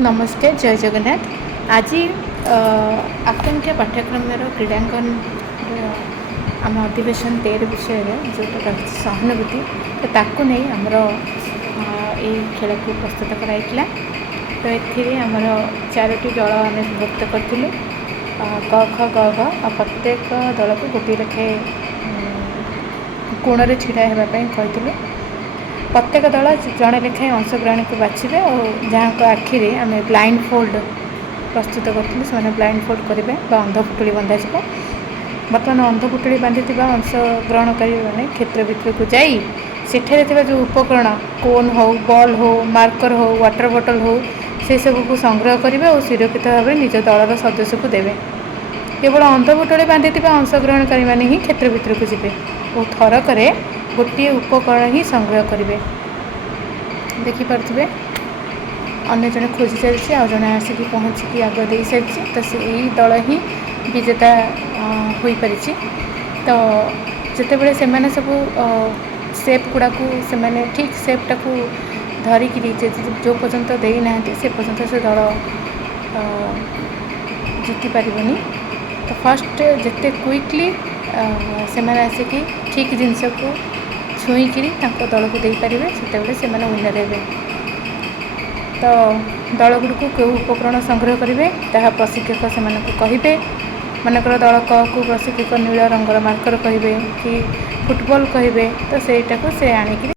नमस्ते जय जगन्नाथ। आज आकांक्षा पाठ्यक्रम क्रीडांकन आम अधिवेशन 13 विषय जो सहानुभूति तो ताकू नहीं आमर ये खेल को प्रस्तुत कराइला। तो ये आमर 4टी दल आम विभक्त करूँ क ख ग घ प्रत्येक दल को गोटे लेखे कोण में ढड़ा होगापी कहूँ। प्रत्येक दल जड़े लेखाएं अंशग्रहणी को बाछे और जहाँ आखिरी आम ब्लाइंड फोल्ड प्रस्तुत करूँ से ब्लाइंड फोल्ड करेंगे अंधपुटुड़ी बंधा जाए। बर्तमान अंधपुटुड़ी बांधि अंशग्रहणकारी मैंने क्षेत्र भितर को जाई सेठे जो उपकरण कोन हो बॉल हो मार्कर हो वाटर बोतल हो से सब को संग्रह करेंगे और सुरक्षित भाव निज दलर सदस्य को देवे। केवल अंधपुटुड़ी बांधि अंशग्रहणकारी मैंने ही क्षेत्र भितर को जी और थरक गोटे उपकरण ही संग्रह करेंगे। देखिपे अन्य जड़े खोजी चलती आ जड़े आसिक पहुँचिकी आग दे सारी तो से यही दल ही विजेता हो पारी। तो जितेबले से सब सेप गुड़ा को से ठीक सेपटा को धरिकी जो पर्यंत देना से पर्यंत से दल जीति पारनी। तो फर्स्ट जिते क्विकली से आसिकी ठीक जिनस को छुईकी दल को दे पारे से विनर हे। तो दल गुड़ को क्यों उपकरण संग्रह करेंगे ता प्रशिक्षक से कहे। मनकर दल क को प्रशिक्षक नील रंगर मार्कर कहे कि फुटबॉल कहे तो सेटा को से आनिक